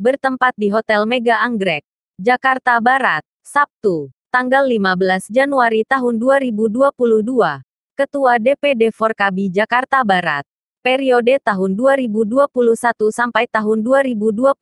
bertempat di Hotel Mega Anggrek, Jakarta Barat, Sabtu, tanggal 15 Januari tahun 2022. Ketua DPD Forkabi Jakarta Barat, periode tahun 2021 sampai tahun 2026.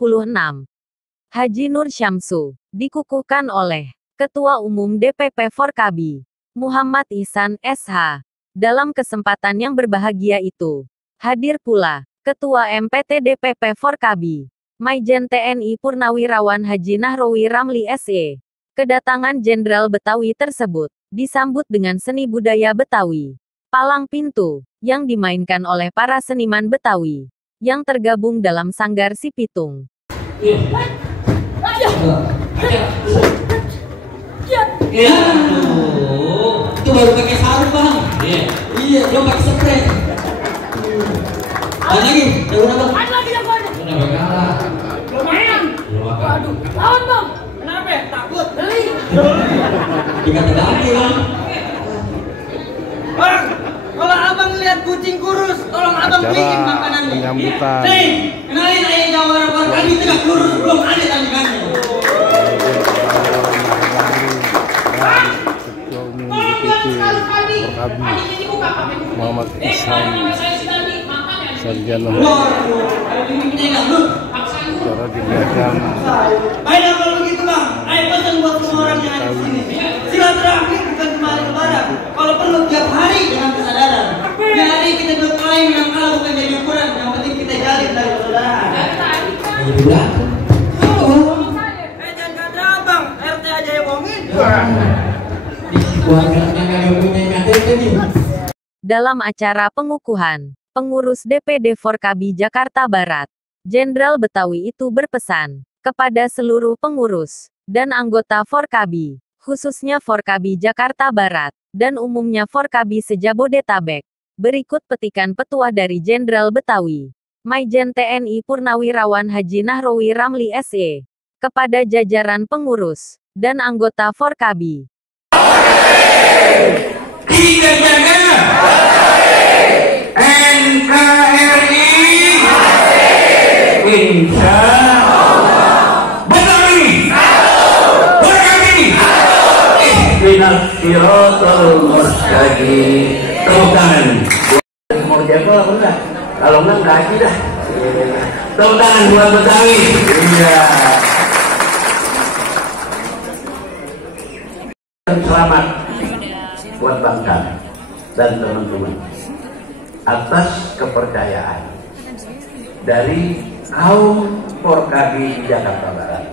Haji Nur Syamsu, dikukuhkan oleh Ketua Umum DPP Forkabi, Muhammad Ihsan, SH. Dalam kesempatan yang berbahagia itu, hadir pula Ketua MPT DPP Forkabi, Maijen TNI Purnawirawan Haji Nahrawi Ramli SE. Kedatangan Jenderal Betawi tersebut disambut dengan seni budaya Betawi, palang pintu, yang dimainkan oleh para seniman Betawi, yang tergabung dalam Sanggar Si Pitung. Itu baru pakai sarung bang. Iya, belum pakai spray. Ada lagi, bang. Ada lagi yang gue. Udah kalah. Lumayan. Waduh, lawan bang. Kenapa? Takut. Beli. Dikata ganti bang. Bang, kalau abang lihat kucing kurus, tolong abang beliin makanan nih. Penyambutan. Nih, kenalin ayah jawara Forkabi tegak lurus, belum ada tandingannya. Ketua Umum DPP Forkabi, Muhammad Ihsan, Sarjana secara dilihatkan. Baiklah kalau begitu bang, ayo pesan buat semua orang yang ada di sini. Silaturahmi bukan cuma hari Lebaran, kalau perlu tiap hari dengan kesadaran. Jadi kita berkelahi menang kalah bukan jadi ukuran, yang penting kita jalin dari persaudaraan. Jadi berapa? Jangan kata abang, RT aja yang bohongin. Dalam acara pengukuhan pengurus DPD Forkabi Jakarta Barat, Jenderal Betawi itu berpesan kepada seluruh pengurus dan anggota Forkabi, khususnya Forkabi Jakarta Barat, dan umumnya Forkabi se-Jabodetabek. Berikut petikan petuah dari Jenderal Betawi, Maijen TNI Purnawirawan Haji Nahrawi Ramli SE, kepada jajaran pengurus dan anggota Forkabi. Kita jaga NKRI Insya Allah Betawi Forkabi Ihdinas siratal mustaqim. Tepuk tangan. Mau jempol apa enggak? Kalau enggak haji dah. Tepuk tangan buat Betawi. Iya. Selamat buat bangsa dan teman-teman atas kepercayaan dari kaum Forkabi di Jakarta Barat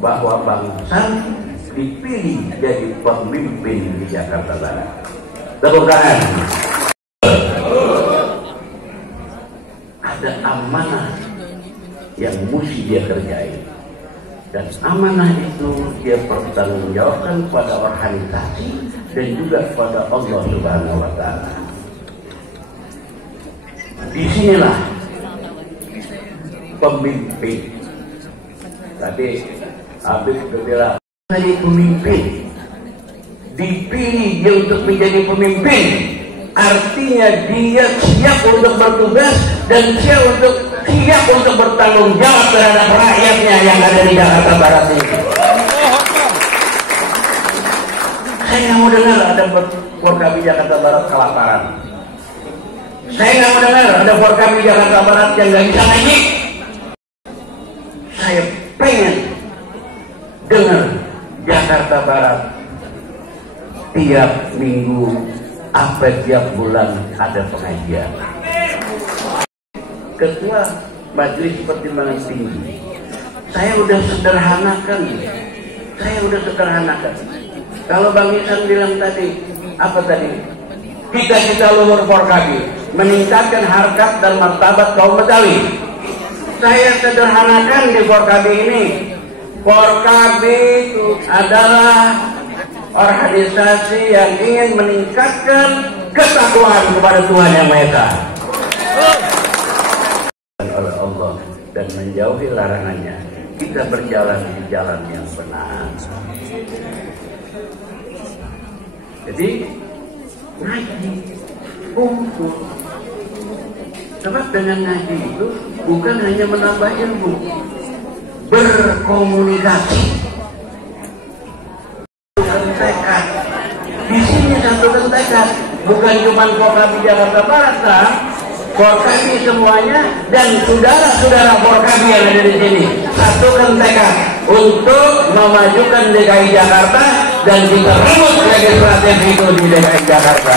bahwa Bang San dipilih jadi pemimpin di Jakarta Barat. Tepuk tangan. Ada amanah yang mesti dia kerjain. Dan amanah itu dia pertanggungjawabkan pada organisasi dan juga kepada Allah Subhanahu wa Ta'ala. Disinilah pemimpin. Tadi Habib bilang jadi pemimpin, dipilih dia untuk menjadi pemimpin, artinya dia siap untuk bertugas dan siap untuk bertanggung jawab terhadap rakyatnya yang ada di Jakarta Barat ini. Saya nggak mau dengar ada Forkabi Jakarta Barat kelaparan. Saya nggak mau dengar ada Forkabi Jakarta Barat yang nggak bisa ngaji. Saya pengen dengar Jakarta Barat tiap minggu apa tiap bulan ada pengajian. Ketua Majelis Pertimbangan Tinggi, saya udah sederhanakan. Kalau Bang Ihsan bilang tadi, apa tadi? Cita-cita luhur Forkabi, meningkatkan harkat dan martabat kaum Betawi. Saya sederhanakan di Forkabi ini. Forkabi adalah organisasi yang ingin meningkatkan ketakwaan kepada Tuhan Yang Maha Esa oleh Allah dan menjauhi larangannya. Kita berjalan di jalan yang benar. Jadi ngaji, kumpul. Sebab dengan ngaji itu bukan hanya menambah ilmu, berkomunikasi. Tekad. Di sini satukan tekad, bukan cuma Forkabi Jakarta Barat, kan? Forkabi semuanya dan saudara-saudara Forkabi yang ada di sini satukan tekad untuk memajukan DKI Jakarta dan kita rebut legislatif itu di DKI Jakarta.